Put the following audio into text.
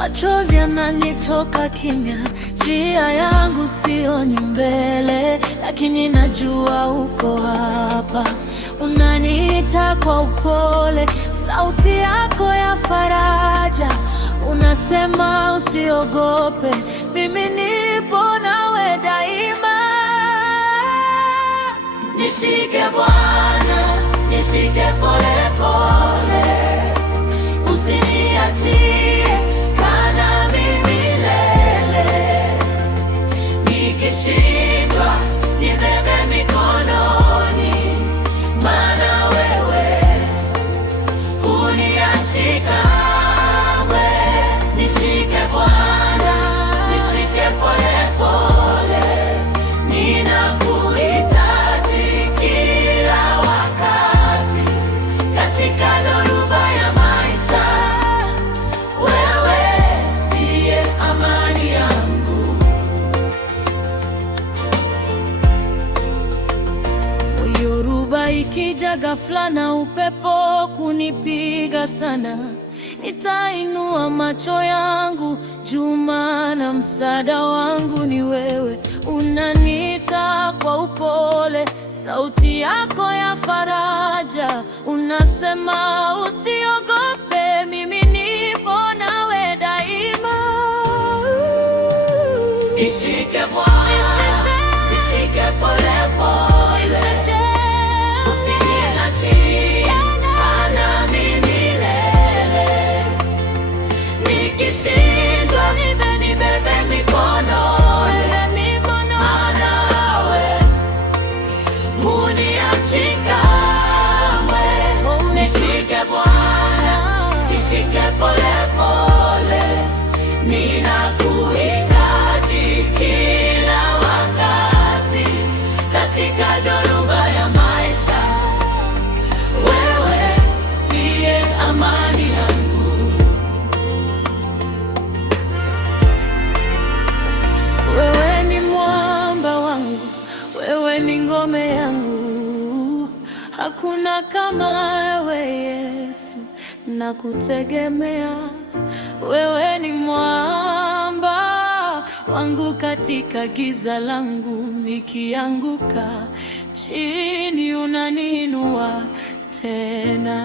machozi yananitoka kimya. Njia yangu sioni mbele, lakini najua uko hapa. Unaniita kwa upole, sauti yako ya faraja. Unasema usiogope, mimi nipo nawe daima. Nishike Bwana, nishike pole pole, usiniachie, kaa nami milele. Nikishindwa nibebe mikononi, maana wewe huniachi kamwe. Nishike Bwana, nishike pole pole, ninakuhitaji kila wakati. Katika dhoruba ya maisha, wewe ndiye amani yangu. Yoruba ikija ghafla na upepo kunipiga sana, nitainua macho yangu juu, maana msaada wangu ni wewe. Unaniita kwa upole, sauti yako ya faraja. Unasema usiogope, mimi nipo nawe daima. Nishike Bwana, nishike pole pole, usiniachie, kaa nami milele. Nikishindwa nibebe mikononi, maana wewe huniachi kamwe. Nishike Bwana, nishike pole pole, ninakuhitaji kila wakati. Katika dhoruba ya maisha, wewe ndiye amani yangu. Wewe ni mwamba wangu, wewe ni ngome yangu. Hakuna kama wewe Yesu, nakutegemea. Wewe ni mwamba wangu katika giza langu. Nikianguka chini, unaniinua tena.